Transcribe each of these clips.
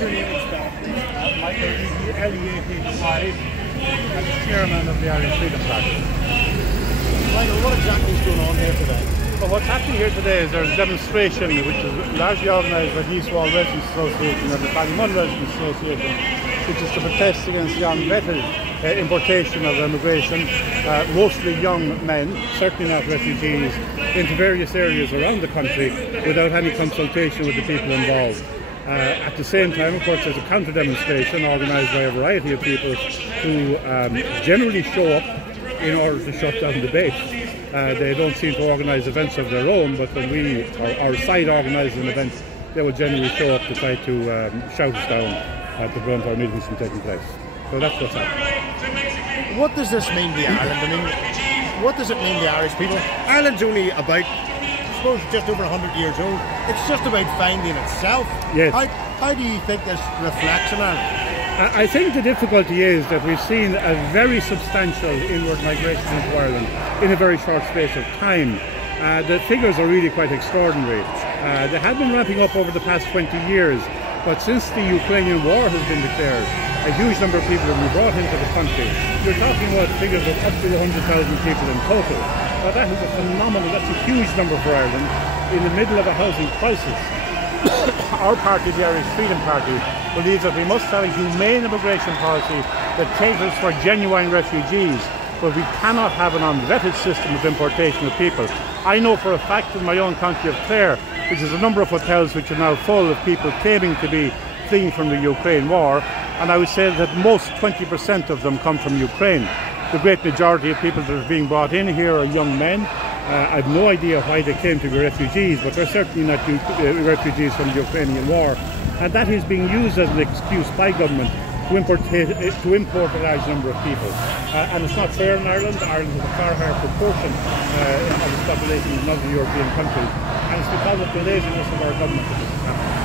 your name and spell, please? Michael Leahy, Leahy, and chairman of the Irish Freedom Party. Michael, what exactly is going on here today? Well, what's happening here today is there's a demonstration which is largely organised by the East Wall Residents Association and the Ballymun Residents Association, which is to protest against the unvetted importation of immigration, mostly young men, certainly not refugees, into various areas around the country without any consultation with the people involved. At the same time, of course, there's a counter-demonstration organised by a variety of people who generally show up in order to shut down debate. They don't seem to organise events of their own, but when we, our side, organise an event, they will generally show up to try to shout us down to prevent our meetings from taking place. So that's what's happening. What does this mean to Ireland? I mean, what does it mean to Irish people? Ireland's only about, I suppose, just over 100 years old. It's just about finding itself. Yes. How do you think this reflects on Ireland? I think the difficulty is that we've seen a very substantial inward migration into Ireland in a very short space of time. The figures are really quite extraordinary. They have been ramping up over the past 20 years, but since the Ukrainian war has been declared, a huge number of people have been brought into the country. You're talking about figures of up to 100,000 people in total. Now that is a phenomenal, that's a huge number for Ireland in the middle of a housing crisis. Our party, the Irish Freedom Party, believes that we must have a humane immigration policy that caters for genuine refugees, but we cannot have an unvetted system of importation of people. I know for a fact in my own county of Clare, which is a number of hotels which are now full of people claiming to be fleeing from the Ukraine war, and I would say that most 20% of them come from Ukraine. The great majority of people that are being brought in here are young men. I've no idea why they came to be refugees, but they're certainly not refugees from the Ukrainian war. And that is being used as an excuse by government to import a large number of people. And it's not fair in Ireland. Ireland has a far higher proportion of its population than other European countries. And it's because of the laziness of our government that this is happening.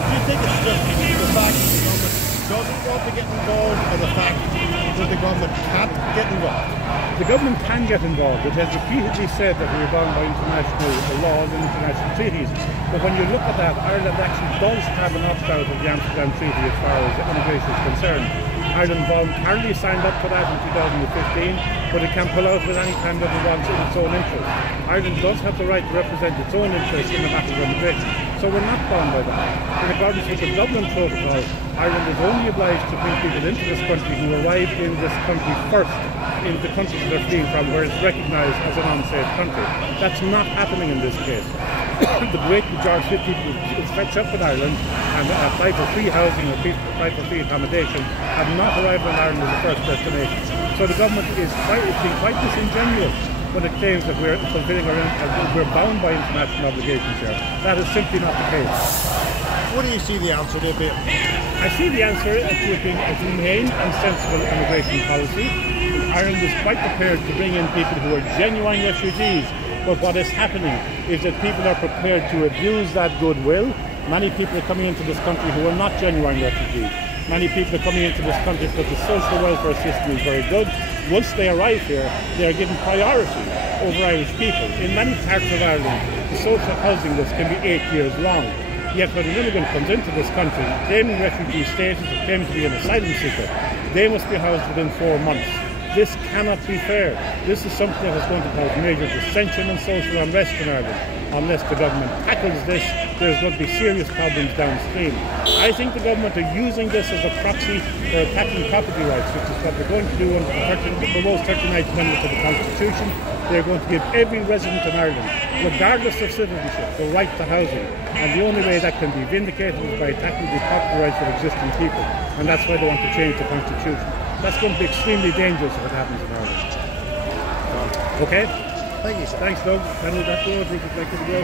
Do you think it's just the fact that the government doesn't want to get involved, or the fact that the government can't get involved? The government can get involved. It has repeatedly said that we are bound by international laws and international treaties. But when you look at that, Ireland actually does have an opt-out of the Amsterdam Treaty as far as immigration is concerned. Ireland voluntarily signed up for that in 2015, but it can pull out at any time that it wants in its own interest. Ireland does have the right to represent its own interests in the matter of immigration, so we're not bound by that. In accordance with the Dublin Protocol, Ireland is only obliged to bring people into this country who arrive in this country first, in the countries that they're fleeing from, where it's recognised as an unsafe country. That's not happening in this case. The great majority of people who fetch up in Ireland and apply for free housing or apply for free accommodation have not arrived in Ireland as a first destination. So the government is being quite disingenuous when it claims that we're fulfilling we're bound by international obligations here. That is simply not the case. What do you see the answer to be? I see the answer as being a humane and sensible immigration policy. Ireland is quite prepared to bring in people who are genuine refugees, but what is happening is that people are prepared to abuse that goodwill. Many people are coming into this country who are not genuine refugees. Many people are coming into this country because the social welfare system is very good. Once they arrive here, they are given priority over Irish people. In many parts of Ireland, the social housing list can be 8 years long. Yet when an immigrant comes into this country, claiming refugee status or claiming to be an asylum seeker, they must be housed within 4 months. This cannot be fair. This is something that is going to cause major dissension and social unrest in Ireland. Unless the government tackles this, there's going to be serious problems downstream. I think the government are using this as a proxy for attacking property rights, which is what they're going to do under the proposed 39th Amendment to the Constitution. They're going to give every resident in Ireland, regardless of citizenship, the right to housing. And the only way that can be vindicated is by attacking the property rights of existing people. And that's why they want to change the Constitution. That's going to be extremely dangerous if it happens in Ireland. Okay? Thank you, sir. Thanks, Doug. Can we that go? Would you like to go?